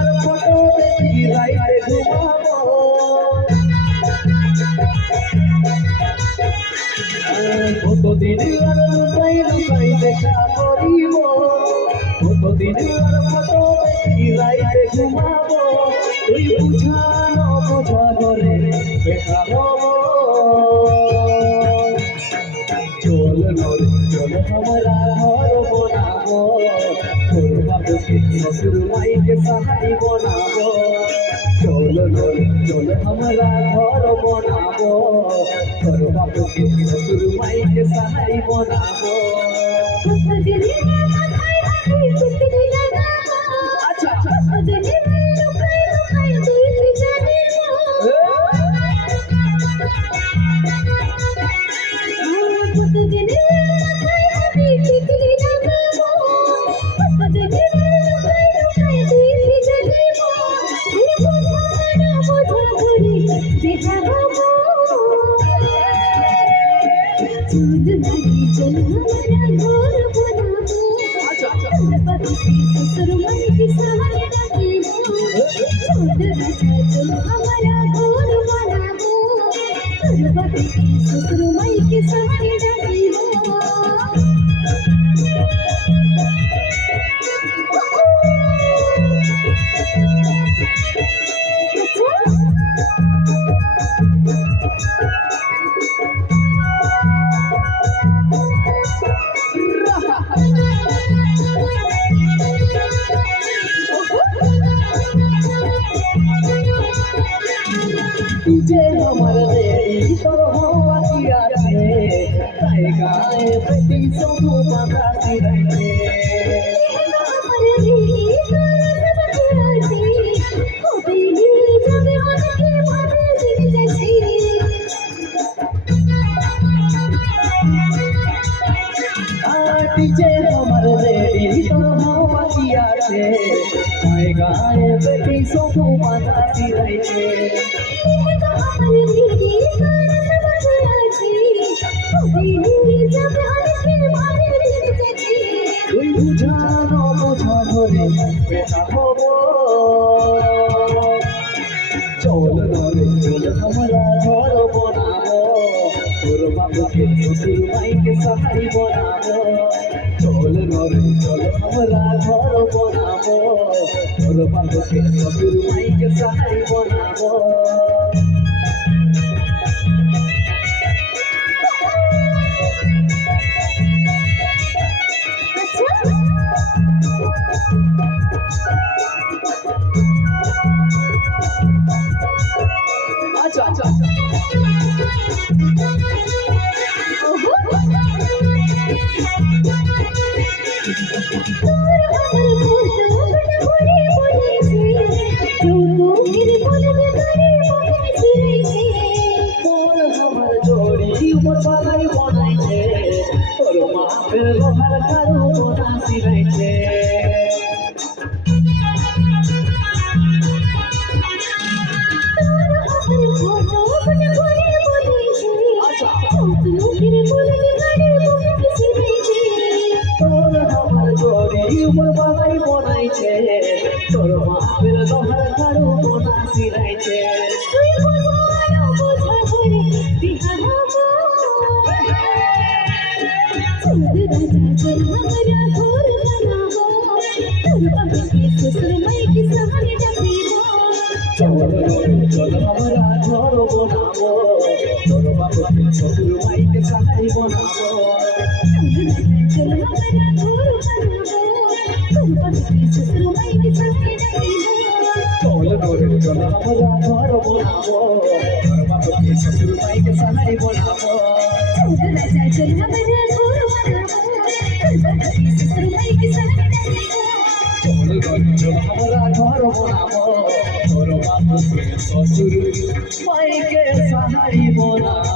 আর photo দেখি রাইতে ঘুমাবো কতদিন আর লুকাই লুকাই দেখা করিব কতদিন আর ফটো দেখি রাইতে ঘুমাবো তুই বুঝা ন বোঝা করে দেখা হব চল নরে চল हमरा घर बनाबो তোর বাবুকে শ্বশুর মাইকে सहाय बनाबो चल नरे चल हमरा घर बनाबो তোর বাবুকে শ্বশুর মাইকে सहाय बनाबो আচ্ছা चल हमारा घर बनाबो ससुर मन की सहाय डाकिबो चल हमारा घर बनाबो ससुर मन की सहाय डाकिबो तुझे हमर देरी तोर हवा किया छे ताई गाए बेटी सोनू माता सिरैते हमर देरी तोर सब छे ओ बेली जबे मन के मारे दिल जैसी तुझे हमर देरी तोर हवा किया छे ताई गाए बेटी सोनू माता सिरैते তুই বুঝানো বোঝা ধরে বেটা হব চল নরে চল हमरा घर बनाबो তোর বাবুকে শ্বশুর মাইকে सहाय बनाबो চল নরে চল हमरा घर बनाबो তোর বাবুকে শ্বশুর মাইকে सहाय बनाबो अच्छा अच्छा जोड़ी उमर बालाई बनाई छे तोर माँ फिर लोहार कारू बना सिलाई छे उमर बालाई बनाई छे तोर माँ फिर लोहार कारू बना सिलाई छे चल हमरा घर बनाबो तोर बाबूके শ্বশুর মাইকে सहाय बनाबो चल हमारा घर बनाबो तोर बाबूके শ্বশুর माइके सहाय डाकिबो चल हमरा घर बनाबो तोर बाबूके শ্বশুর माइके सहाय बनाबो चल हमारा घर बनाबो तोर बाबूके শ্বশুর माइके सहाय डाकिबो चल हमरा घर बनाबो तोर बाबूके শ্বশুর माइके सहाय बनाबो